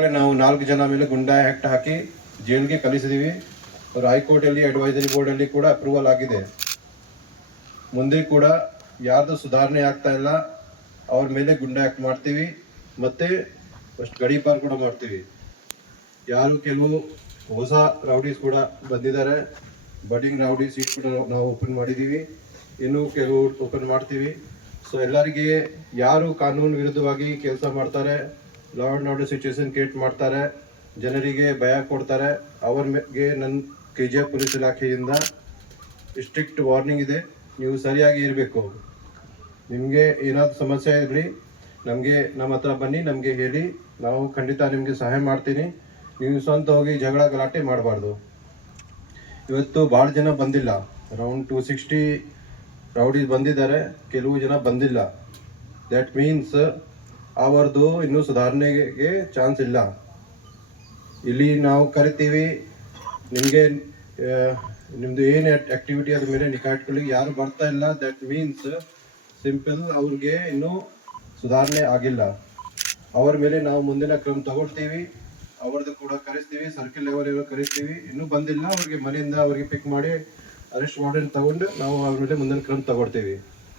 ನಾವು ನಾಲ್ಕು ಜನ ಮೇಲೆ ಗುಂಡಾ ಆ್ಯಕ್ಟ್ ಹಾಕಿ ಜೈಲ್ಗೆ ಕಲಿಸಿದ್ದೀವಿ ಅವರು ಹೈಕೋರ್ಟಲ್ಲಿ ಅಡ್ವೈಸರಿ ಬೋರ್ಡಲ್ಲಿ ಕೂಡ ಅಪ್ರೂವಲ್ ಆಗಿದೆ. ಮುಂದೆ ಕೂಡ ಯಾರ್ದು ಸುಧಾರಣೆ ಆಗ್ತಾ ಇಲ್ಲ, ಅವ್ರ ಮೇಲೆ ಗುಂಡಾ ಆ್ಯಕ್ಟ್ ಮಾಡ್ತೀವಿ. ಮತ್ತೆ ಫಸ್ಟ್ ಗಡೀಪಾರ್ ಕೂಡ ಮಾಡ್ತೀವಿ. ಯಾರು ಕೆಲವು ಹೊಸ ರೌಡೀಸ್ ಕೂಡ ಬಂದಿದ್ದಾರೆ. ಬಡಿಂಗ್ ರೌಡಿ ಸೀಟ್ ಕೂಡ ನಾವು- ನಾವು ಓಪನ್ ಮಾಡಿದ್ದೀವಿ ಇನ್ನೂ ಕೆಲವು ಓಪನ್ ಮಾಡ್ತೀವಿ. ಸೊ ಎಲ್ಲರಿಗೆ ಯಾರು ಕಾನೂನು ವಿರುದ್ಧವಾಗಿ ಕೆಲಸ ಮಾಡ್ತಾರೆ law and order situation create ಮಾಡ್ತಾರೆ. ಜನರಿಗೆ ಭಯ ಕೊಡ್ತಾರೆ. ಅವ್ರ ಮೇಲೆ ನನ್ನ ಕೆ ಜಿ ಎಫ್ ಪೊಲೀಸ್ ಇಲಾಖೆಯಿಂದ ಸ್ಟ್ರಿಕ್ಟ್ ವಾರ್ನಿಂಗ್ ಇದೆ. ನೀವು ಸರಿಯಾಗಿ ಇರಬೇಕು. ನಿಮಗೆ ಏನಾದರೂ ಸಮಸ್ಯೆ ಇರಲಿ ನಮಗೆ ನಮ್ಮ ಹತ್ರ ಬನ್ನಿ, ನಮಗೆ ಹೇಳಿ. ನಾವು ಖಂಡಿತ ನಿಮಗೆ ಸಹಾಯ ಮಾಡ್ತೀನಿ. ನೀವು ಸ್ವಂತ ಹೋಗಿ ಜಗಳ ಗಲಾಟೆ ಮಾಡಬಾರ್ದು. ಇವತ್ತು ಭಾಳ ಜನ ಬಂದಿಲ್ಲ. ಅರೌಂಡ್ ಟು ಸಿಕ್ಸ್ಟಿ ರೌಡೀಸ್ ಬಂದಿದ್ದಾರೆ. ಕೆಲವು ಜನ ಬಂದಿಲ್ಲ. ದ್ಯಾಟ್ ಮೀನ್ಸ್ ಅವರದು ಇನ್ನೂ ಸುಧಾರಣೆಗೆ ಚಾನ್ಸ್ ಇಲ್ಲ. ಇಲ್ಲಿ ನಾವು ಕರಿತೀವಿ, ನಿಮಗೆ ನಿಮ್ಮದು ಏನು ಆ್ಯಕ್ಟಿವಿಟಿ ಅದ್ರ ಮೇಲೆ ನಿಗಾ ಯಾರು ಬರ್ತಾ ಇಲ್ಲ. ದಟ್ ಮೀನ್ಸ್ ಸಿಂಪಲ್ ಅವ್ರಿಗೆ ಇನ್ನೂ ಸುಧಾರಣೆ ಆಗಿಲ್ಲ. ಅವರ ಮೇಲೆ ನಾವು ಮುಂದಿನ ಕ್ರಮ ತಗೊಳ್ತೀವಿ. ಅವ್ರದ್ದು ಕೂಡ ಕರೆಸ್ತೀವಿ ಸರ್ಕಲ್ ಲೆವೆಲ್ ಕರೆಸ್ತೀವಿ. ಇನ್ನೂ ಬಂದಿಲ್ಲ, ಅವ್ರಿಗೆ ಮನೆಯಿಂದ ಅವ್ರಿಗೆ ಪಿಕ್ ಮಾಡಿ ಅರೆಸ್ಟ್ ವಾರ್ಡನ್ ತಗೊಂಡು ನಾವು ಅವ್ರ ಮೇಲೆ ಮುಂದಿನ ಕ್ರಮ ತಗೊಳ್ತೀವಿ.